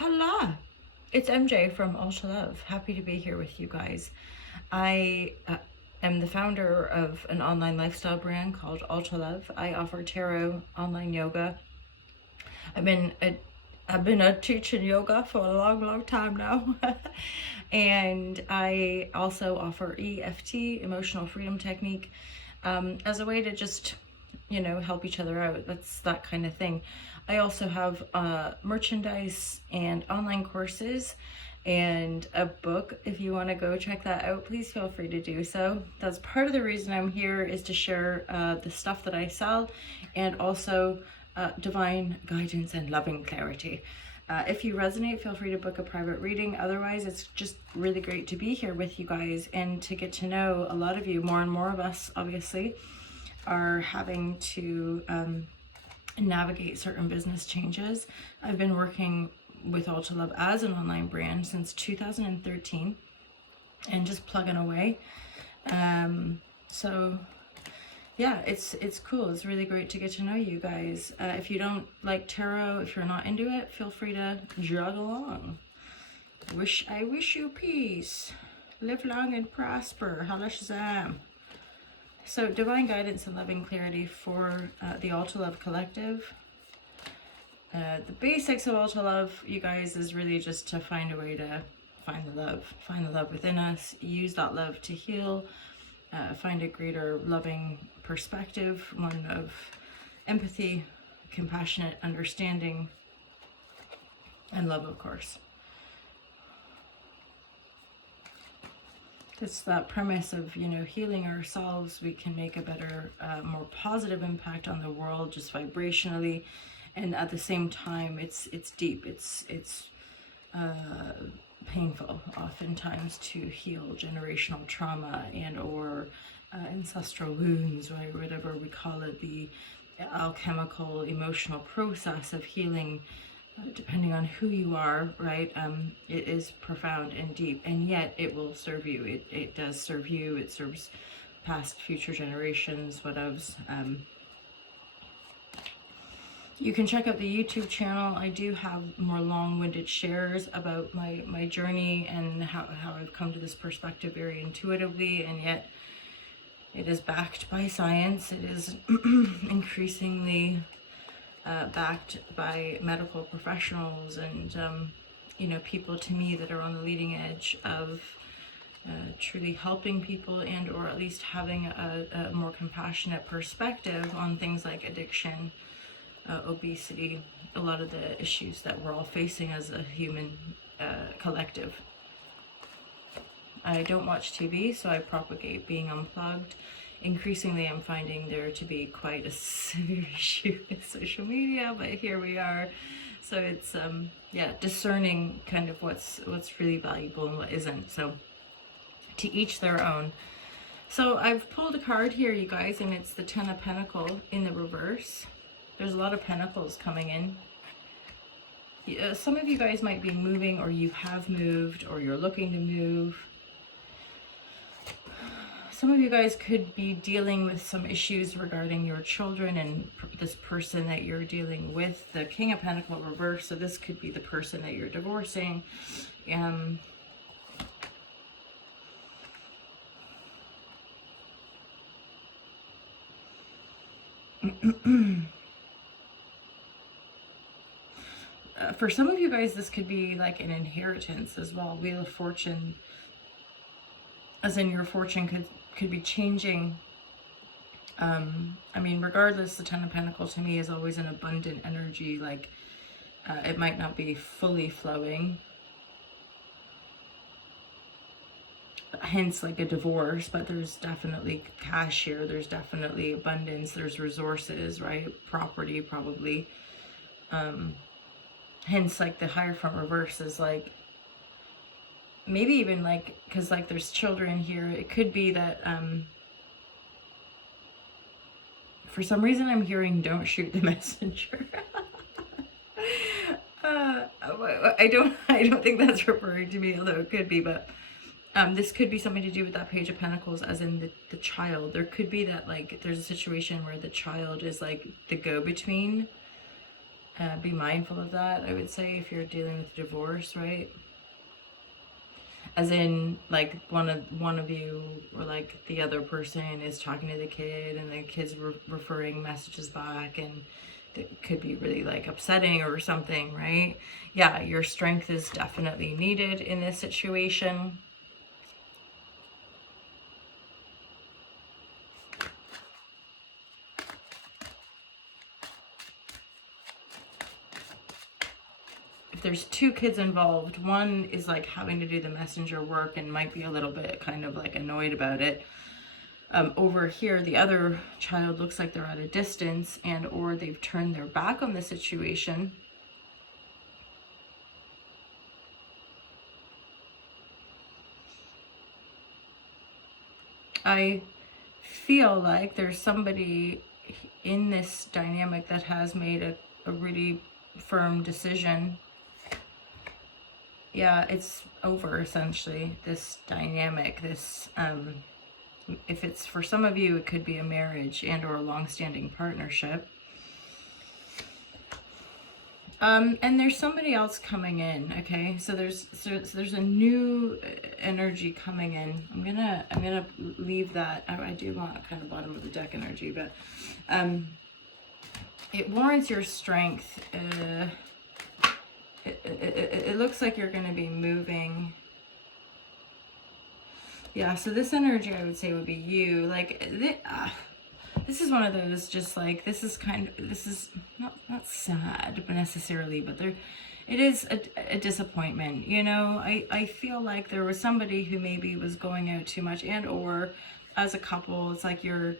Hello, it's MJ from Ultra Love. Happy to be here with you guys. I am the founder of an online lifestyle brand called Ultra Love. I offer tarot, online yoga. I've been a, I've been teaching yoga for a long, long time now. And I also offer EFT, emotional freedom technique, as a way to just, help each other out. That's that kind of thing. I also have merchandise and online courses and a book. If you want to go check that out, please feel free to do so. That's part of the reason I'm here, is to share the stuff that I sell, and also divine guidance and loving clarity. If you resonate, feel free to book a private reading. Otherwise, it's just really great to be here with you guys and to get to know a lot of you. More and more of us, obviously, are having to navigate certain business changes. I've been working with Ultra Love as an online brand since 2013 and just plugging away. So yeah, it's cool. It's really great to get to know you guys. If you don't like tarot, if you're not into it, feel free to jog along. I wish you peace. Live long and prosper. Holla Shazam. So divine guidance and loving clarity for the Ultra Love Collective. The basics of Ultra Love, you guys, is really just to find a way to find the love within us, use that love to heal, find a greater loving perspective, one of empathy, compassionate understanding, and love, of course. It's that premise of, healing ourselves. We can make a better, more positive impact on the world, just vibrationally, and at the same time, it's deep. It's painful, oftentimes, to heal generational trauma and/or ancestral wounds, right? Whatever we call it, the alchemical, emotional process of healing. Depending on who you are, right, it is profound and deep, and yet it will serve you. It does serve you. It serves past, future generations, whatevs. You can check out the YouTube channel. I do have more long-winded shares about my journey and how I've come to this perspective very intuitively, and yet it is backed by science. It is increasingly backed by medical professionals and people, to me, that are on the leading edge of truly helping people, and or at least having a more compassionate perspective on things like addiction, obesity, a lot of the issues that we're all facing as a human collective. I don't watch TV, so I propagate being unplugged. Increasingly, I'm finding there to be quite a severe issue with social media, but here we are. So it's discerning kind of what's really valuable and what isn't. So to each their own. So I've pulled a card here, you guys, and it's the Ten of Pentacles in the reverse. There's a lot of pentacles coming in. Some of you guys might be moving, or you have moved, or you're looking to move. Some of you guys could be dealing with some issues regarding your children and this person that you're dealing with. The King of Pentacles reverse, so this could be the person that you're divorcing. For some of you guys, this could be like an inheritance as well. Wheel of Fortune, as in your fortune could be changing. I mean, regardless, the Ten of Pentacles to me is always an abundant energy. Like, it might not be fully flowing, hence like a divorce, but there's definitely cash here. There's definitely abundance. There's resources, right? Property, probably. Hence, like, the Hierophant reverse is like, maybe even like, because like there's children here. It could be that for some reason I'm hearing don't shoot the messenger. I don't think that's referring to me, although it could be. But this could be something to do with that Page of Pentacles, as in the child. There could be that, like, there's a situation where the child is like the go-between, Be mindful of that, I would say, if you're dealing with divorce, right? As in, like, one of you or like the other person is talking to the kid and the kid's referring messages back, and it could be really like upsetting or something, right? Yeah, your strength is definitely needed in this situation. If there's two kids involved, one is like having to do the messenger work and might be a little bit kind of like annoyed about it. Over here, the other child looks like they're at a distance and or they've turned their back on the situation. I feel like there's somebody in this dynamic that has made a really firm decision. Yeah, it's over, essentially, this dynamic, this, if it's for some of you, it could be a marriage and or a long-standing partnership. And there's somebody else coming in, okay? So there's a new energy coming in. I'm gonna leave that. I do want kind of bottom of the deck energy, but it warrants your strength. It looks like you're gonna be moving. Yeah, so this energy, I would say, would be you. Like, this is one of those, just like, this is not sad necessarily, but it is a disappointment, you know? I feel like there was somebody who maybe was going out too much, and or as a couple, it's like your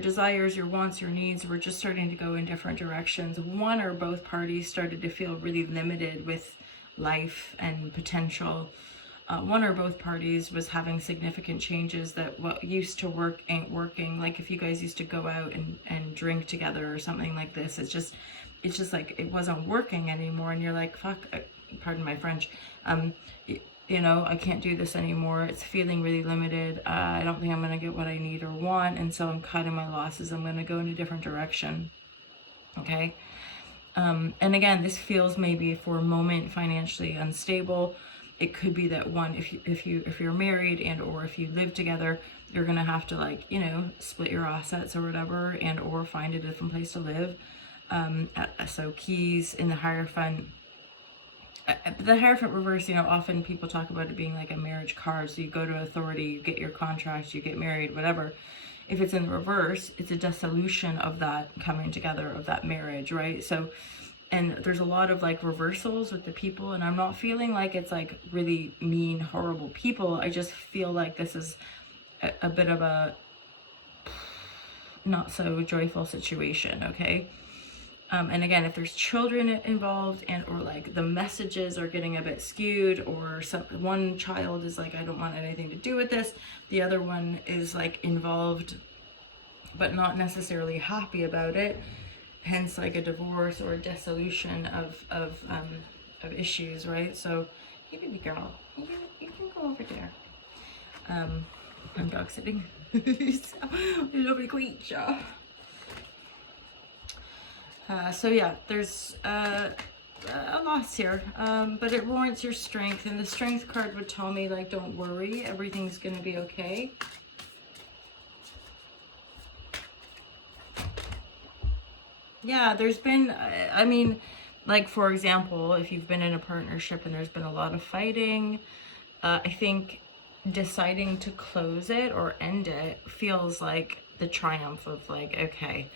desires, your wants, your needs were just starting to go in different directions. One or both parties started to feel really limited with life and potential. One or both parties was having significant changes that what used to work ain't working. Like if you guys used to go out and drink together or something like this, it's just like it wasn't working anymore, and you're like, fuck, pardon my French, you know, I can't do this anymore. It's feeling really limited. I don't think I'm gonna get what I need or want, and so I'm cutting my losses. I'm gonna go in a different direction. Okay. And again, this feels maybe for a moment financially unstable. It could be that one, if you're married and or if you live together, you're gonna have to, like, you know, split your assets or whatever, and or find a different place to live. So keys in the Hierophant. The Hierophant reverse, you know, often people talk about it being like a marriage card. So you go to authority, you get your contract, you get married, whatever. If it's in the reverse, it's a dissolution of that coming together of that marriage, right? So, and there's a lot of like reversals with the people, and I'm not feeling like it's like really mean, horrible people. I just feel like this is a bit of a not so joyful situation, okay? And again, if there's children involved, and or like the messages are getting a bit skewed, or one child is like, I don't want anything to do with this, the other one is like involved but not necessarily happy about it, hence like a divorce or a dissolution of issues, right? So, hey baby girl, you can go over there. I'm dog sitting. Lovely creature. So yeah, there's a loss here, but it warrants your strength, and the strength card would tell me, like, don't worry, everything's gonna be okay. Yeah, there's been, I mean, like, for example, if you've been in a partnership and there's been a lot of fighting, I think deciding to close it or end it feels like the triumph of, like, okay,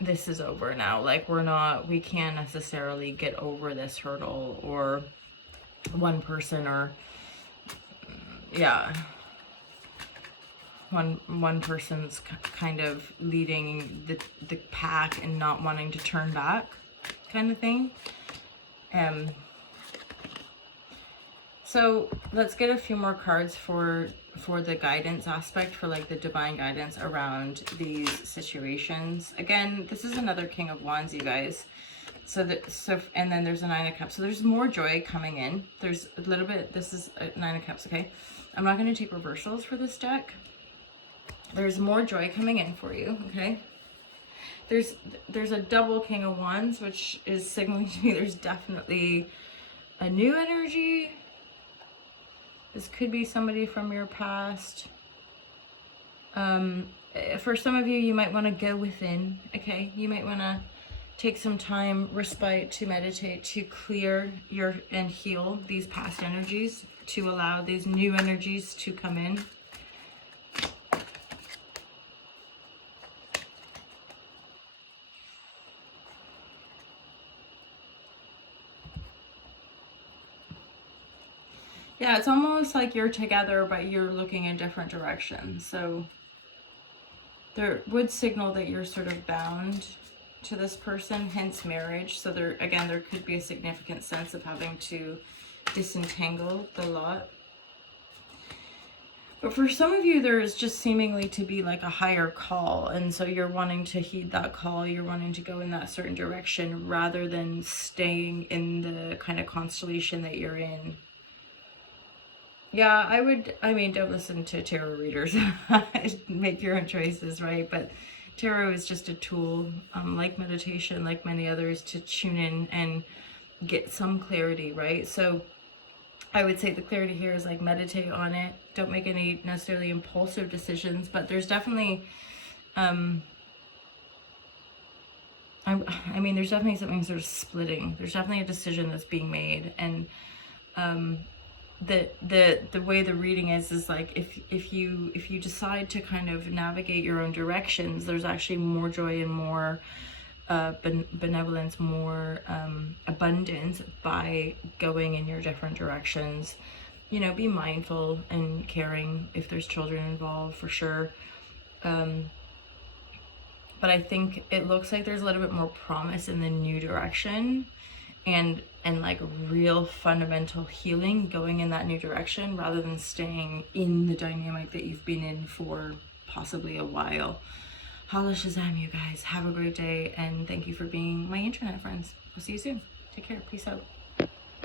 this is over now. Like, we can't necessarily get over this hurdle, or one person, or, yeah, one person's kind of leading the pack and not wanting to turn back, kind of thing. So let's get a few more cards for the guidance aspect, for like the divine guidance around these situations. Again, this is another King of Wands, you guys. And then there's a Nine of Cups. So there's more joy coming in. There's a little bit, this is a Nine of Cups, okay? I'm not going to take reversals for this deck. There's more joy coming in for you, okay? there's a double King of Wands, which is signaling to me there's definitely a new energy. This could be somebody from your past. For some of you, you might want to go within, okay? You might want to take some time, respite, to meditate, to clear and heal these past energies, to allow these new energies to come in. Yeah, it's almost like you're together, but you're looking in different directions. So there would signal that you're sort of bound to this person, hence marriage. So there could be a significant sense of having to disentangle the lot. But for some of you, there is just seemingly to be like a higher call. And so you're wanting to heed that call. You're wanting to go in that certain direction rather than staying in the kind of constellation that you're in. Yeah, don't listen to tarot readers. Make your own choices, right? But tarot is just a tool, like meditation, like many others, to tune in and get some clarity, right? So I would say the clarity here is like meditate on it. Don't make any necessarily impulsive decisions, but there's definitely, there's definitely something sort of splitting. There's definitely a decision that's being made, and the way the reading is like if you decide to kind of navigate your own directions, there's actually more joy and more benevolence, more abundance by going in your different directions. You know, be mindful and caring if there's children involved, for sure. But I think it looks like there's a little bit more promise in the new direction, and like real fundamental healing going in that new direction rather than staying in the dynamic that you've been in for possibly a while. Hala Shazam, you guys. Have a great day, and thank you for being my internet friends. I'll see you soon. Take care. Peace out.